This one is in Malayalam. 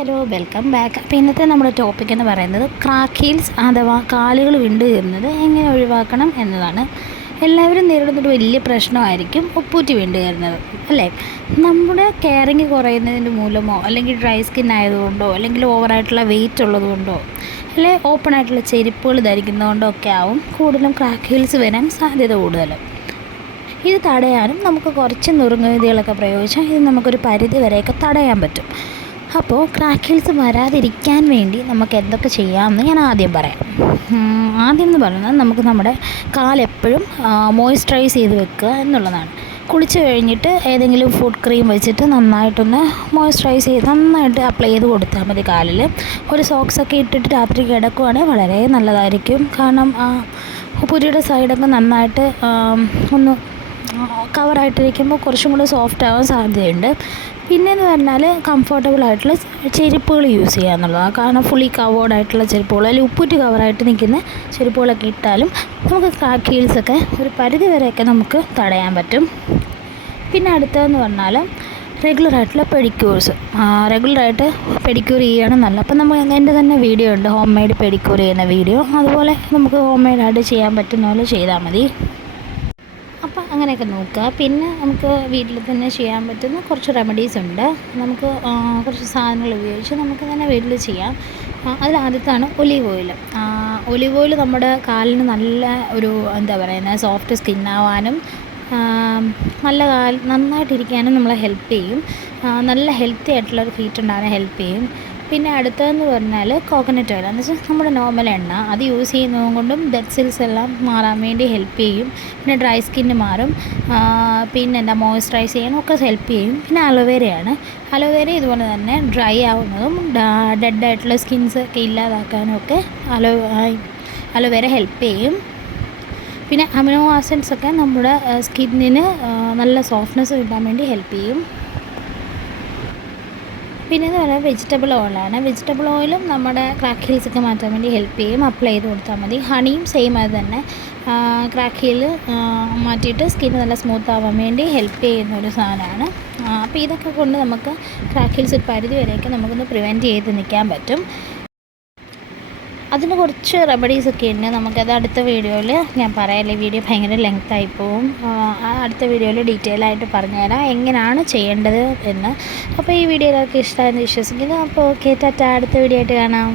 Hello welcome back. അപ്പോൾ ഇന്നത്തെ നമ്മുടെ ടോപ്പിക് എന്ന് പറയുന്നത് ക്രാക്ക് ഹീൽസ് അഥവാ കാലുകൾ വിണ്ടു കയറുന്നത് എങ്ങനെ ഒഴിവാക്കണം എന്നതാണ്. എല്ലാവരും നേരിടുന്നൊരു വലിയ പ്രശ്നമായിരിക്കും ഉപ്പൂറ്റി വിണ്ടു കയറുന്നത്, അല്ലേ? നമ്മുടെ കെയറിങ് കുറയുന്നതിൻ്റെ മൂലമോ അല്ലെങ്കിൽ ഡ്രൈ സ്കിൻ ആയതുകൊണ്ടോ അല്ലെങ്കിൽ ഓവറായിട്ടുള്ള വെയിറ്റ് ഉള്ളതുകൊണ്ടോ അല്ലെങ്കിൽ ഓപ്പൺ ആയിട്ടുള്ള ചെരുപ്പുകൾ ധരിക്കുന്നതുകൊണ്ടോ ഒക്കെ ആവും കൂടുതലും ക്രാക്ക് ഹീൽസ് വരാൻ സാധ്യത കൂടുതൽ. ഇത് തടയാനും നമുക്ക് കുറച്ച് നുറുങ്ങുവിദ്യകളൊക്കെ പ്രയോഗിച്ചാൽ ഇത് നമുക്കൊരു പരിധി വരെയൊക്കെ തടയാൻ പറ്റും. അപ്പോൾ ക്രാക്ക് ഹീൽസ് വരാതിരിക്കാൻ വേണ്ടി നമുക്ക് എന്തൊക്കെ ചെയ്യാമെന്ന് ഞാൻ ആദ്യം പറയാം. ആദ്യം എന്ന് പറയുന്നത് നമുക്ക് നമ്മുടെ കാലെപ്പോഴും മോയ്സ്ചറൈസ് ചെയ്ത് വെക്കുക എന്നുള്ളതാണ്. കുളിച്ച് കഴിഞ്ഞിട്ട് ഏതെങ്കിലും ഫുഡ് ക്രീം വെച്ചിട്ട് നന്നായിട്ടൊന്ന് മോയ്സ്ചറൈസ് ചെയ്ത് നന്നായിട്ട് അപ്ലൈ ചെയ്ത് കൊടുത്താൽ മതി കാലിൽ. ഒരു സോക്സൊക്കെ ഇട്ടിട്ട് രാത്രി കിടക്കുകയാണെങ്കിൽ വളരെ നല്ലതായിരിക്കും. കാരണം ഉപ്പൂറ്റിയുടെ സൈഡൊക്കെ നന്നായിട്ട് ഒന്ന് കവറായിട്ടിരിക്കുമ്പോൾ കുറച്ചും കൂടി സോഫ്റ്റ് ആവാൻ സാധ്യതയുണ്ട്. പിന്നെയെന്ന് പറഞ്ഞാൽ കംഫർട്ടബിൾ ആയിട്ടുള്ള ചെരുപ്പുകൾ യൂസ് ചെയ്യുക എന്നുള്ളതാണ്. കാരണം ഫുള്ളി കവേർഡ് ആയിട്ടുള്ള ചെരുപ്പുകൾ അല്ലെങ്കിൽ ഉപ്പൂറ്റി കവറായിട്ട് നിൽക്കുന്ന ചെരുപ്പുകളൊക്കെ ഇട്ടാലും നമുക്ക് ക്രാക്ക് ഹീൽസൊക്കെ ഒരു പരിധി വരെയൊക്കെ നമുക്ക് തടയാൻ പറ്റും. പിന്നെ അടുത്തതെന്ന് പറഞ്ഞാൽ റെഗുലറായിട്ടുള്ള പെഡിക്യൂർസ്. റെഗുലറായിട്ട് പെഡിക്യൂർ ചെയ്യുകയാണ് നല്ലത്. അപ്പം നമ്മൾ എൻ്റെ തന്നെ വീഡിയോ ഉണ്ട്, ഹോം മെയ്ഡ് പെഡിക്യൂർ ചെയ്യുന്ന വീഡിയോ. അതുപോലെ നമുക്ക് ഹോം മെയ്ഡായിട്ട് ചെയ്യാൻ പറ്റുന്ന പോലെ ചെയ്താൽ മതി. അപ്പോൾ അങ്ങനെയൊക്കെ നോക്കുക. പിന്നെ നമുക്ക് വീട്ടിൽ തന്നെ ചെയ്യാൻ പറ്റുന്ന കുറച്ച് റെമഡീസ് ഉണ്ട്. നമുക്ക് കുറച്ച് സാധനങ്ങൾ ഉപയോഗിച്ച് നമുക്ക് തന്നെ വീട്ടിൽ ചെയ്യാം. അതിലാദ്യത്താണ് ഒലീവ് ഓയിൽ. ഒലീവ് ഓയിൽ നമ്മുടെ കാലിന് നല്ല ഒരു എന്താ പറയുന്നത് സോഫ്റ്റ് സ്കിന്നാവാനും നന്നായിട്ടിരിക്കാനും നമ്മളെ ഹെൽപ്പ് ചെയ്യും. നല്ല ഹെൽത്തി ആയിട്ടുള്ളൊരു ഫീറ്റ് ഉണ്ടാകാൻ ഹെൽപ്പ് ചെയ്യും. പിന്നെ അടുത്തതെന്ന് പറഞ്ഞാൽ കോക്കനട്ട് ഓയിൽ എന്ന് വെച്ചാൽ നമ്മുടെ നോർമൽ എണ്ണ. അത് യൂസ് ചെയ്യുന്നത് കൊണ്ടും ഡെഡ് സെൽസ് എല്ലാം മാറാൻ വേണ്ടി ഹെൽപ്പ് ചെയ്യും. പിന്നെ ഡ്രൈ സ്കിന്ന് മാറും. പിന്നെ മോയ്സ്ചറൈസ് ചെയ്യാനൊക്കെ ഹെൽപ്പ് ചെയ്യും. പിന്നെ അലോവേരയാണ്. അലോവേര ഇതുപോലെ തന്നെ ഡ്രൈ ആവുന്നതും ഡെഡായിട്ടുള്ള സ്കിൻസ് ഒക്കെ ഇല്ലാതാക്കാനും ഒക്കെ അലോവേര ഹെൽപ്പ് ചെയ്യും. പിന്നെ അമിനോ ആസിഡ്സ് ഒക്കെ നമ്മുടെ സ്കിന്നിന് നല്ല സോഫ്റ്റ്നെസ് കിട്ടാൻ വേണ്ടി ഹെൽപ്പ് ചെയ്യും. പിന്നെയെന്ന് പറയുന്നത് വെജിറ്റബിൾ ഓയിലാണ്. വെജിറ്റബിൾ ഓയിലും നമ്മുടെ ക്രാക്ക് ഹീൽസൊക്കെ മാറ്റാൻ വേണ്ടി ഹെൽപ്പ് ചെയ്യും. അപ്ലൈ ചെയ്ത് കൊടുത്താൽ മതി. ഹണിയും സെയിം അത് തന്നെ ക്രാക്ക് ഹീൽ മാറ്റിയിട്ട് സ്കിൻ നല്ല സ്മൂത്ത് ആവാൻ വേണ്ടി ഹെൽപ്പ് ചെയ്യുന്ന ഒരു സാധനമാണ്. അപ്പോൾ ഇതൊക്കെ കൊണ്ട് നമുക്ക് ക്രാക്ക് ഹീൽസ് ഒരു പരിധി വരെയൊക്കെ നമുക്കൊന്ന് പ്രിവെൻറ്റ് ചെയ്ത് നിൽക്കാൻ പറ്റും. അതിന് കുറച്ച് റെമഡീസൊക്കെ ഉണ്ട്. നമുക്കത് അടുത്ത വീഡിയോയിൽ ഞാൻ പറയാമല്ലേ, വീഡിയോ ഭയങ്കര ലെങ്ത്തായി പോവും. അടുത്ത വീഡിയോയിൽ ഡീറ്റെയിൽ ആയിട്ട് പറഞ്ഞുതരാം എങ്ങനെയാണ് ചെയ്യേണ്ടത് എന്ന്. അപ്പോൾ ഈ വീഡിയോ എല്ലാവർക്കും ഇഷ്ടമായെന്ന് വിശ്വസിക്കുന്നു. അപ്പോൾ ഓക്കെ, ടാറ്റ. അടുത്ത വീഡിയോ ആയിട്ട് കാണാം.